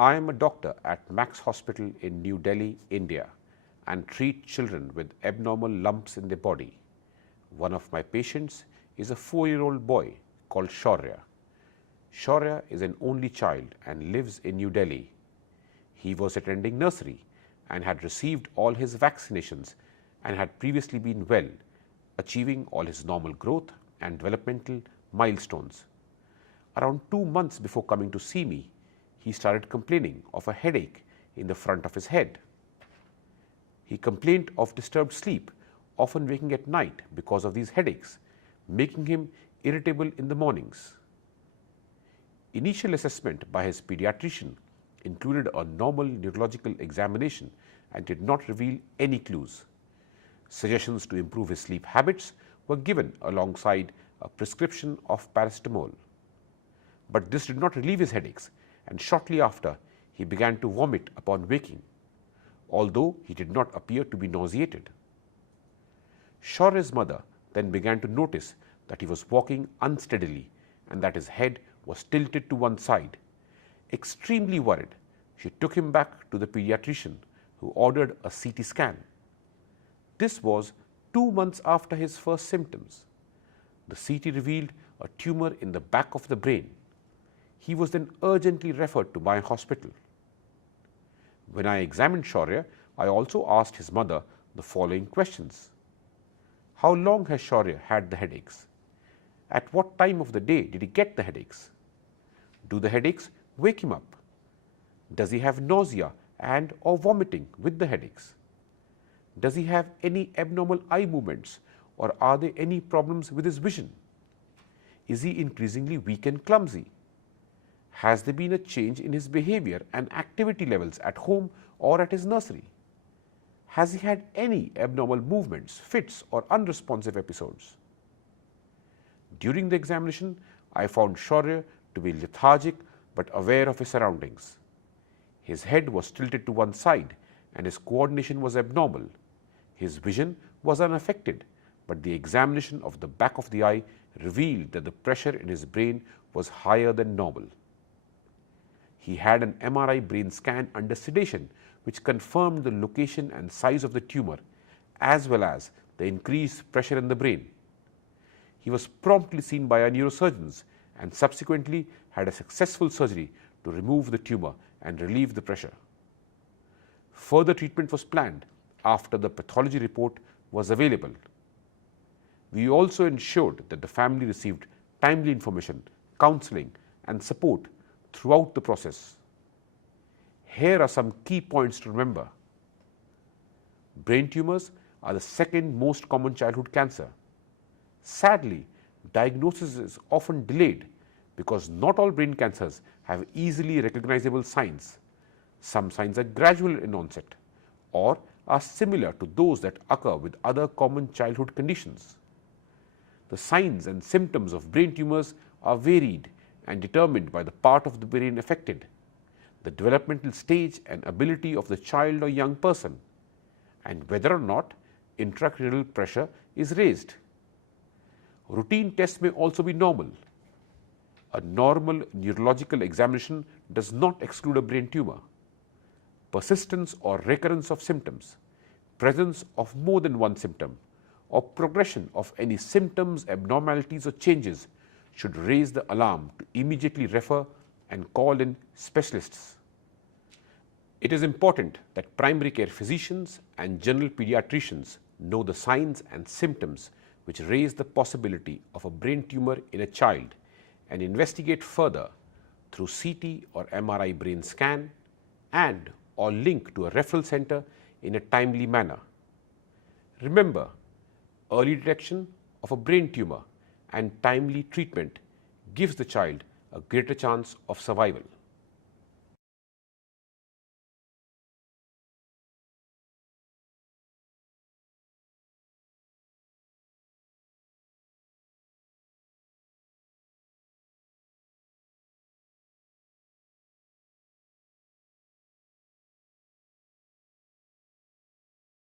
I am a doctor at Max Hospital in New Delhi, India, and treat children with abnormal lumps in their body. One of my patients is a 4-year-old boy called Shaurya. Shaurya is an only child and lives in New Delhi. He was attending nursery and had received all his vaccinations and had previously been well, achieving all his normal growth and developmental milestones. Around 2 months before coming to see me, he started complaining of a headache in the front of his head. He complained of disturbed sleep, often waking at night because of these headaches, making him irritable in the mornings. Initial assessment by his pediatrician included a normal neurological examination and did not reveal any clues. Suggestions to improve his sleep habits were given alongside a prescription of paracetamol. But this did not relieve his headaches, and shortly after he began to vomit upon waking, although he did not appear to be nauseated. Shaurya's mother then began to notice that he was walking unsteadily and that his head was tilted to one side. Extremely worried, she took him back to the pediatrician, who ordered a CT scan. This was 2 months after his first symptoms. The CT revealed a tumor in the back of the brain. He was then urgently referred to my hospital. When I examined Shaurya, I also asked his mother the following questions. How long has Shaurya had the headaches? At what time of the day did he get the headaches? Do the headaches wake him up? Does he have nausea and or vomiting with the headaches? Does he have any abnormal eye movements, or are there any problems with his vision? Is he increasingly weak and clumsy? Has there been a change in his behavior and activity levels at home or at his nursery? Has he had any abnormal movements, fits, or unresponsive episodes? During the examination, I found Shaurya to be lethargic but aware of his surroundings. His head was tilted to one side and his coordination was abnormal. His vision was unaffected, but the examination of the back of the eye revealed that the pressure in his brain was higher than normal. He had an MRI brain scan under sedation, which confirmed the location and size of the tumor, as well as the increased pressure in the brain. He was promptly seen by our neurosurgeons and subsequently had a successful surgery to remove the tumor and relieve the pressure. Further treatment was planned after the pathology report was available. We also ensured that the family received timely information, counseling, and support throughout the process. Here are some key points to remember. Brain tumors are the second most common childhood cancer. Sadly, diagnosis is often delayed because not all brain cancers have easily recognizable signs. Some signs are gradual in onset or are similar to those that occur with other common childhood conditions. The signs and symptoms of brain tumors are varied and determined by the part of the brain affected, the developmental stage and ability of the child or young person, and whether or not intracranial pressure is raised. Routine tests may also be normal. A normal neurological examination does not exclude a brain tumor. Persistence or recurrence of symptoms, presence of more than one symptom, or progression of any symptoms, abnormalities, or changes should raise the alarm to immediately refer and call in specialists. It is important that primary care physicians and general pediatricians know the signs and symptoms which raise the possibility of a brain tumor in a child and investigate further through CT or MRI brain scan and or link to a referral center in a timely manner. Remember, early detection of a brain tumor and timely treatment gives the child a greater chance of survival.